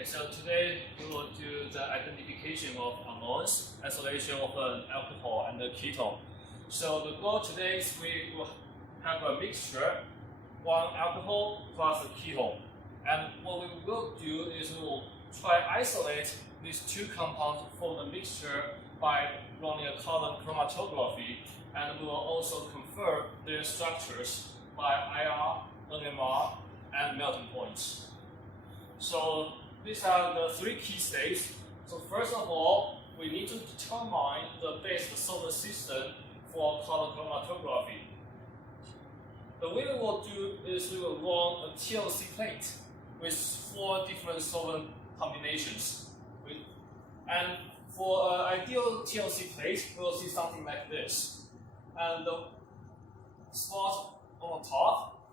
Okay, so today we will do the identification of anones, isolation of an alcohol and a ketone. So the goal today is we will have a mixture, one alcohol plus a ketone. And what we will do is we will try isolate these two compounds from the mixture by running a column chromatography, and we will also confirm their structures by IR, NMR, and melting points. So these are the three key states. So first of all, we need to determine the base solvent system for column chromatography. The way we will do is we will run a TLC plate with 4 different solvent combinations. And for an ideal TLC plate, we will see something like this. And the spot on the top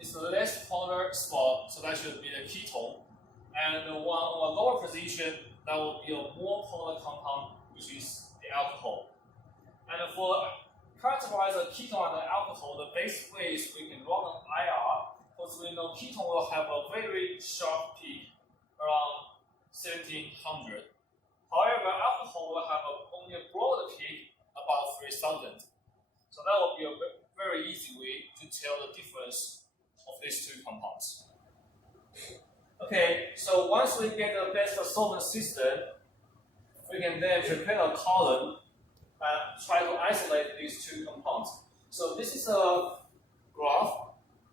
is the less polar spot, so that should be the ketone. And the one on a lower position, that will be a more polar compound, which is the alcohol. And for characterize a ketone and the alcohol, the basic way is we can run an IR, because we know ketone will have a very sharp peak around 1700. However, alcohol will have only a broader peak about 3000. So that will be a very easy way to tell the difference of these two compounds. Okay, so once we get the best solvent system, we can then prepare a column and try to isolate these two compounds. So this is a graph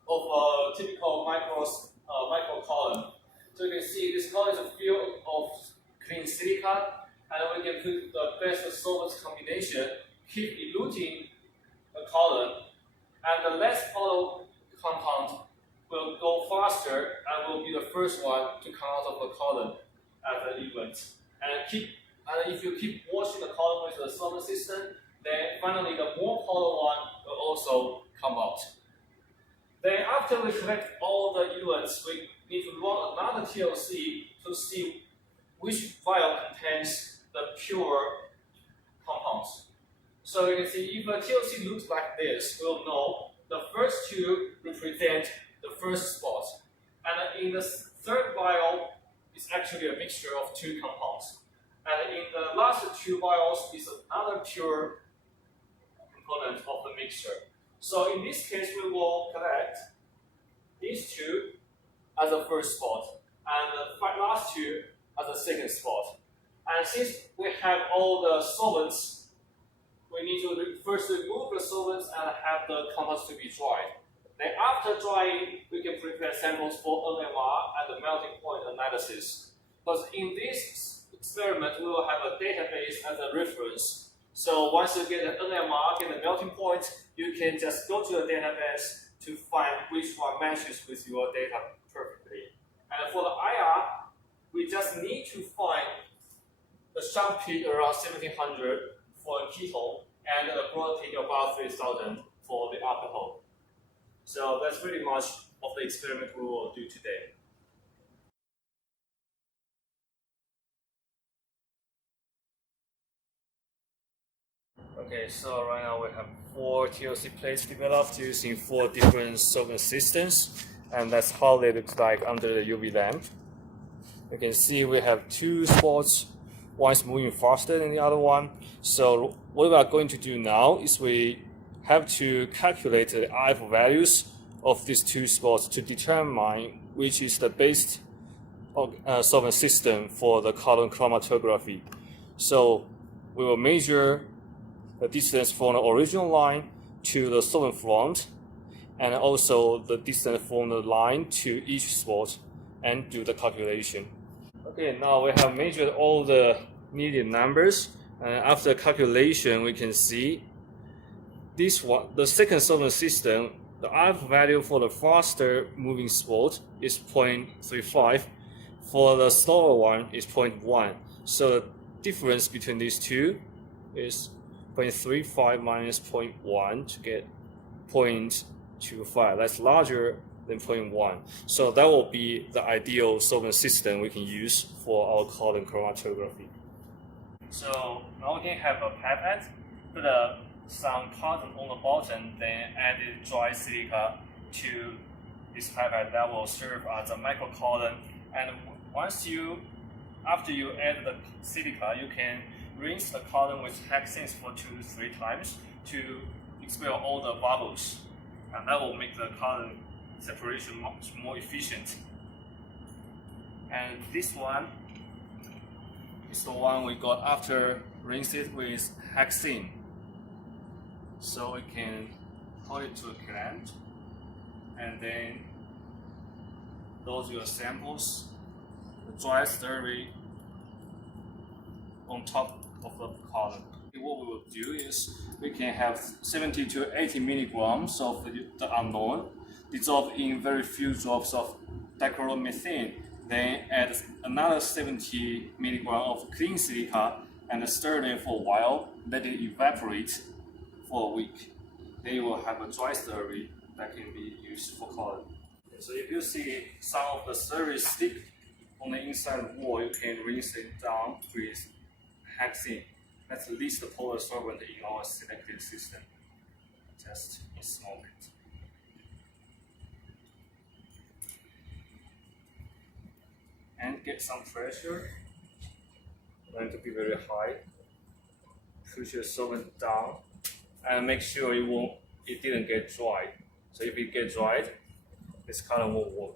of a typical micro column. So you can see this column is a field of clean silica, and we can put the best solvent combination, keep eluting the column, and the less polar compound will go faster and will be the first one to come out of the column at the event. And if you keep washing the column with the solvent system, then finally the more polar one will also come out. Then after we collect all the events, we need to run another TLC to see which vial contains the pure compounds. So you can see if a TLC looks like this, we'll know the first two represent the first spot. And in the third vial is actually a mixture of two compounds. And in the last two vials is another pure component of the mixture. So in this case, we will collect these two as the first spot, and the last two as the second spot. And since we have all the solvents, we need to first remove the solvents and have the compounds to be dried. Then after drying, we can prepare samples for NMR and the melting point analysis. Because in this experiment, we will have a database as a reference. So once you get the NMR, get the melting point, you can just go to the database to find which one matches with your data perfectly. And for the IR, we just need to find the sharp peak around 1700 for a ketone and a broad peak about 3000 for the alcohol. So that's pretty much of the experiment we will do today. Okay, so right now we have 4 TLC plates developed using 4 different solvent systems, and that's how they look like under the UV lamp. You can see we have 2 spots, one is moving faster than the other one. So what we are going to do now is we have to calculate the IF values of these 2 spots to determine which is the best solvent system for the column chromatography. So we will measure the distance from the original line to the solvent front, and also the distance from the line to each spot, and do the calculation. Okay, now we have measured all the needed numbers, and after calculation we can see this one, the second solvent system, the IF value for the faster moving spot is 0.35, for the slower one is 0.1. So the difference between these two is 0.35 minus 0.1 to get 0.25. That's larger than 0.1. So that will be the ideal solvent system we can use for our column chromatography. So now we can have a pipette, put some cotton on the bottom, then add dry silica to this pipette that will serve as a microcolumn, and After you add the silica, you can rinse the column with hexane for 2 to 3 times to expel all the bubbles, and that will make the column separation much more efficient. And this one is the one we got after rinse it with hexane. So we can hold it to a clamp and then load your samples, the dry slurry on top of the column. What we will do is we can have 70 to 80 milligrams of the unknown dissolved in very few drops of dichloromethane, then add another 70 milligrams of clean silica and stir them for a while, let it evaporate for a week. Then you will have a dry slurry that can be used for color. So if you see some of the slurry stick on the inside wall, you can rinse it down with hexane. That's the least polar solvent in our selected system. Just a small bit. And get some pressure. Going to be very high. Push your solvent down and make sure it didn't get dry. So if it gets dried, this color won't work.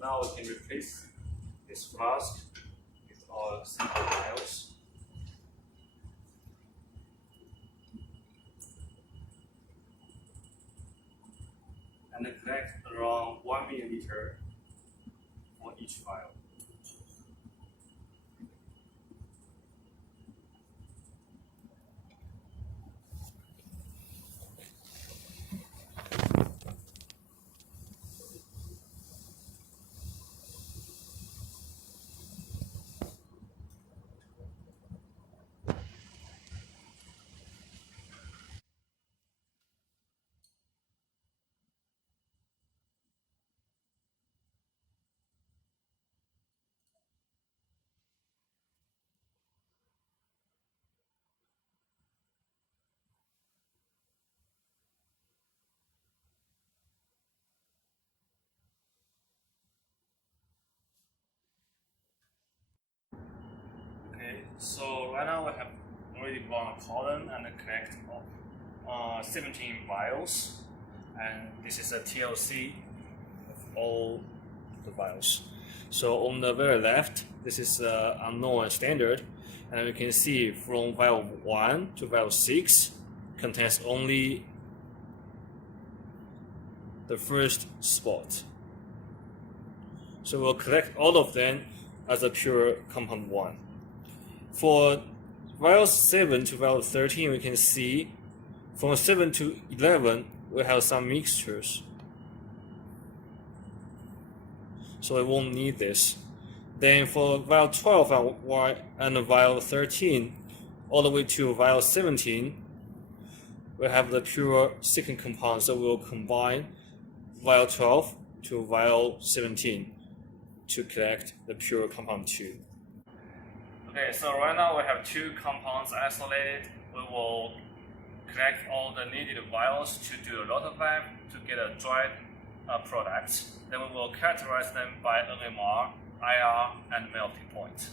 Now we can replace this flask with our sample vials. And collect around 1 milliliter for each vial. Okay, so right now we have already drawn a column and collect 17 vials, and this is a TLC of all the vials. So on the very left, this is unknown standard, and we can see from vial 1 to vial 6 contains only the first spot. So we'll collect all of them as a pure compound 1. For vial 7 to vial 13, we can see from 7 to 11 we have some mixtures. So we won't need this. Then for vial 12 and vial 13, all the way to vial 17, we have the pure second compound. So we'll combine vial 12 to vial 17 to collect the pure compound 2. Okay, so right now we have 2 compounds isolated. We will collect all the needed vials to do a lot of them to get a dried product. Then we will characterize them by NMR, IR, and melting point.